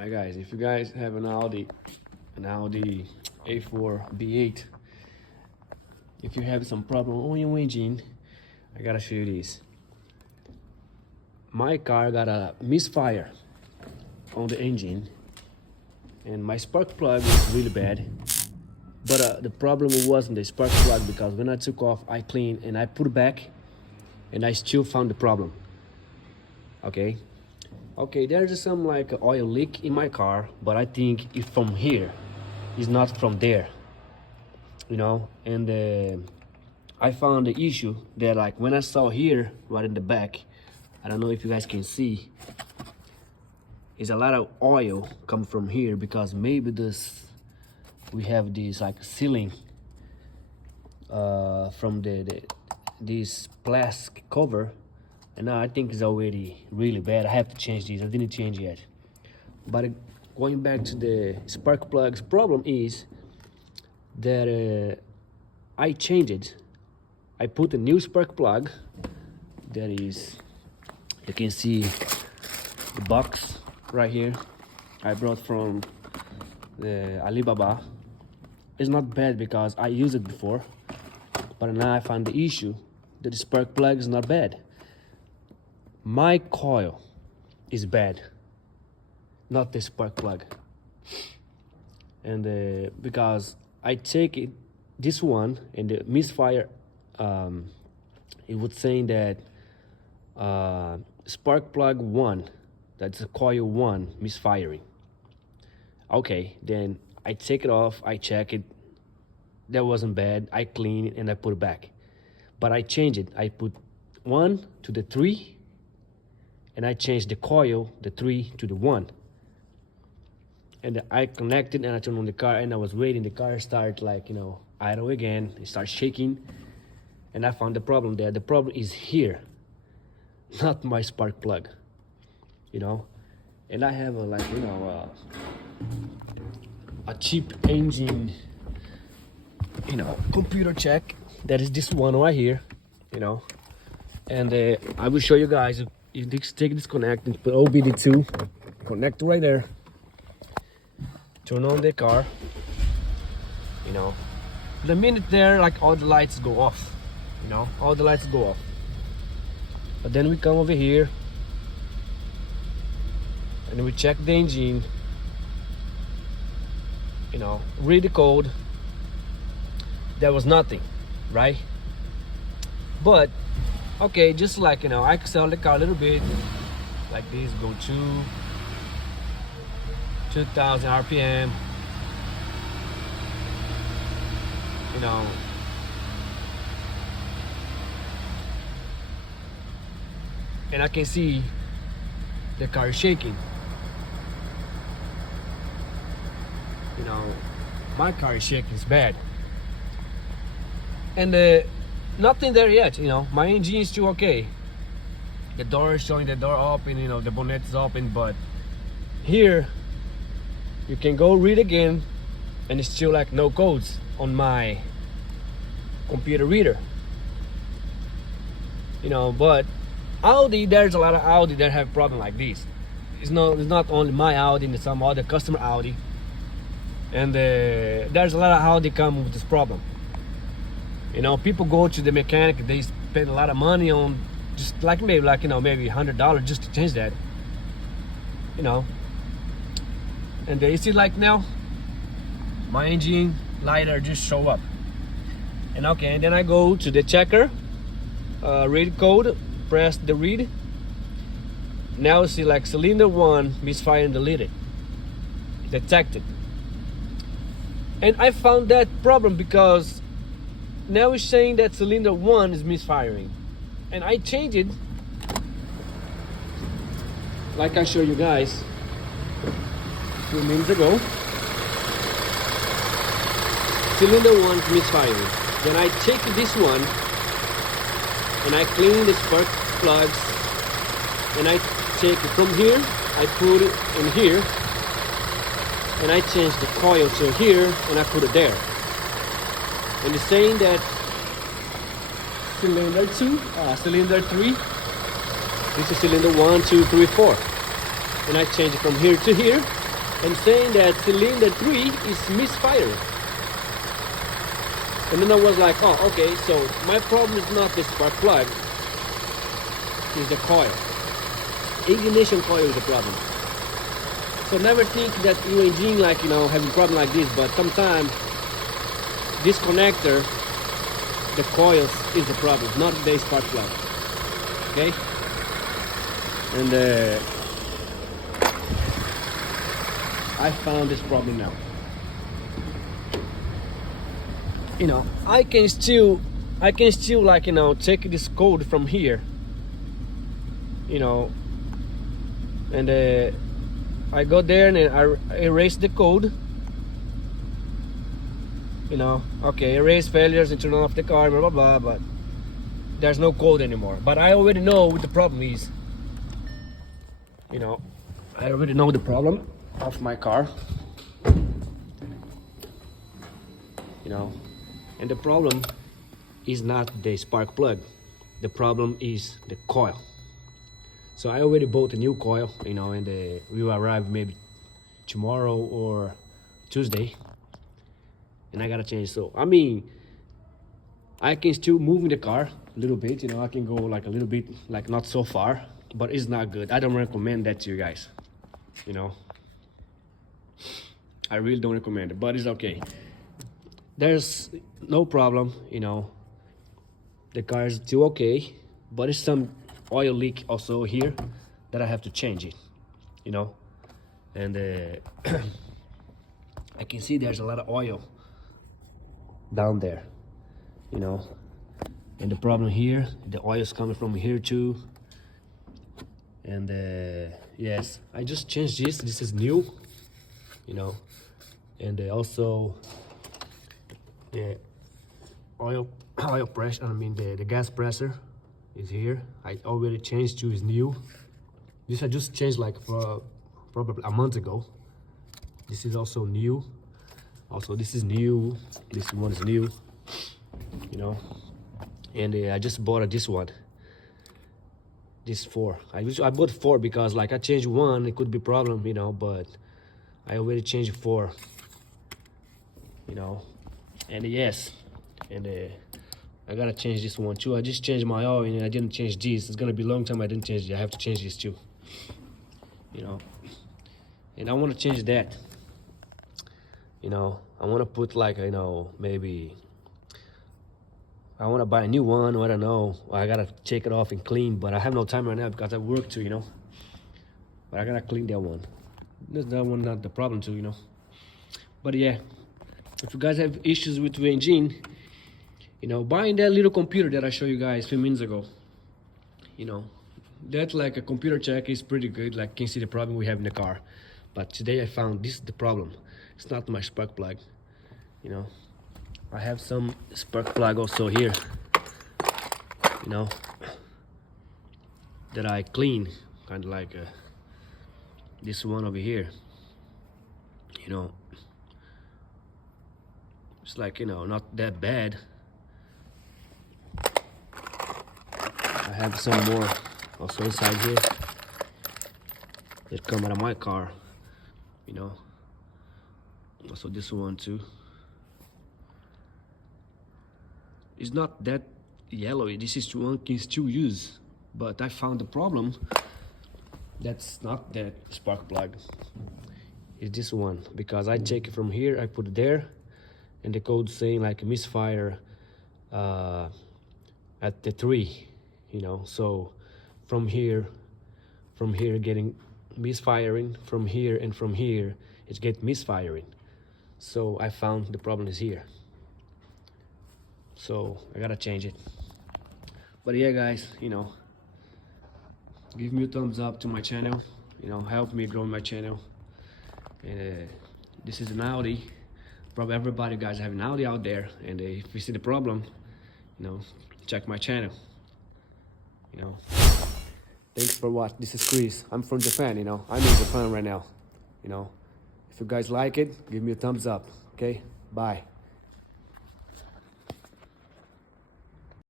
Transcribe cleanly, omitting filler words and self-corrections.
Alright guys, if you guys have an Audi A4 B8, if you have some problem on your engine, I gotta show you this. My car got a misfire on the engine and my spark plug is really bad. But the problem wasn't the spark plug, because when I took off, I cleaned and I put it back and I still found the problem. Okay, there's some like oil leak in my car, but I think it's from here, it's not from there, you know. And I found the issue that, like, when I saw here right in the back, I don't know if you guys can see, is a lot of oil come from here, because maybe we have this like sealing from this plastic cover, and now I think it's already really bad. I have to change this. I didn't change yet. But going back to the spark plugs, problem is that I changed it. I put a new spark plug. That is, you can see the box right here. I brought from the Alibaba. It's not bad because I used it before, but now I found the issue that the spark plug is not bad. My coil is bad, not the spark plug. And because I take this one and the Misfire, it was saying that spark plug 1, that's a coil 1 misfiring. Okay, then I take it off, I check it, that wasn't bad, I clean it and I put it back. But I changed it. I put 1 to the 3 and I changed the coil, the 3 to the 1. And I connected and I turned on the car, and I was waiting. The car started, like, you know, idle again. It started shaking, and I found the problem there. The problem is here, not my spark plug, you know. And I have a cheap engine, you know, computer check. That is this one right here, you know. And I will show you guys. You take disconnect and put OBD2, connect right there, turn on the car, you know. The minute there, like, all the lights go off, you know, all the lights go off. But then we come over here and we check the engine, you know, read the code. There was nothing, right? But okay, just like, you know, I sell the car a little bit like this, go to 2,000 RPM, you know. And I can see the car is shaking, you know. My car is shaking, it's bad. And nothing there yet, you know. My engine is still okay. The door is showing the door open, you know, the bonnet is open, but here you can go read again and it's still like no codes on my computer reader, you know. But Audi, there's a lot of Audi that have problem like this. It's not only my Audi, and some other customer Audi, and there's a lot of Audi come with this problem. You know, people go to the mechanic, they spend a lot of money on just like maybe $100 just to change that, you know. And you see, like, now my engine lighter just show up. And okay, and then I go to the checker, read code, press the read. Now see, like, cylinder 1 misfire and deleted, detected. And I found that problem because now it's saying that cylinder 1 is misfiring, and I changed it like I showed you guys a few minutes ago. Cylinder 1 is misfiring. Then I take this one and I clean the spark plugs, and I take it from here, I put it in here, and I change the coil to here and I put it there. And it's saying that cylinder 2, cylinder 3, this is cylinder 1, 2, 3, 4. And I change it from here to here, and saying that cylinder 3 is misfiring. And then I was like, oh, okay, so my problem is not the spark plug, it's the coil. Ignition coil is the problem. So never think that your engine, like, having a problem like this, but sometimes this connector, the coils, is the problem, not the spark plug. Okay? And I found this problem now. I can still like, take this code from here, and I go there and I erase the code, okay, erase failures and turn off the car, blah blah blah, but there's no code anymore. But I already know what the problem is. I already know the problem of my car, and the problem is not the spark plug, the problem is the coil. So I already bought a new coil, and we will arrive maybe tomorrow or Tuesday, and I gotta change. So I mean, I can still move in the car a little bit, I can go like a little bit, like not so far, but it's not good. I don't recommend that to you guys, I really don't recommend it, but it's okay. There's no problem, the car is still okay, but it's some oil leak also here that I have to change it, and I can see there's a lot of oil down there, and the problem here, the oil is coming from here too. And yes, I just changed this is new, and also the oil pressure, the gas pressure is here. I already changed to is new. This I just changed like for probably a month ago. This is also new. Also this is new. This one is new, and I just bought this one. This 4. I bought 4 because like I changed 1, it could be problem, but I already changed 4, and yes, and I gotta change this one too. I just changed my oil and I didn't change this. It's gonna be a long time I didn't change it. I have to change this too, and I want to change that. I want to put like, maybe I want to buy a new one, or I don't know. I gotta take it off and clean, but I have no time right now because I work too, but I gotta clean that one. That one not the problem too, but yeah, if you guys have issues with your engine, buying that little computer that I showed you guys a few minutes ago, that like a computer check is pretty good, like can see the problem we have in the car. But today I found this is the problem. It's not my spark plug, I have some spark plug also here, that I clean, kind of like this one over here, it's like, not that bad. I have some more also inside here that come out of my car, also this one too. It's not that yellowy. This is one can still use, but I found the problem. That's not that spark plug. It's this one, because I take it from here, I put it there, and the code saying like misfire at the 3, So from here getting misfiring, from here and from here it's get misfiring. So I found the problem is here. So I gotta change it. But yeah, guys, give me a thumbs up to my channel, help me grow my channel. This is an Audi. Probably everybody guys have an Audi out there, and if you see the problem, check my channel. Thanks for watching. This is Chris. I'm from Japan. I'm in Japan right now. If you guys like it, give me a thumbs up. Okay, bye.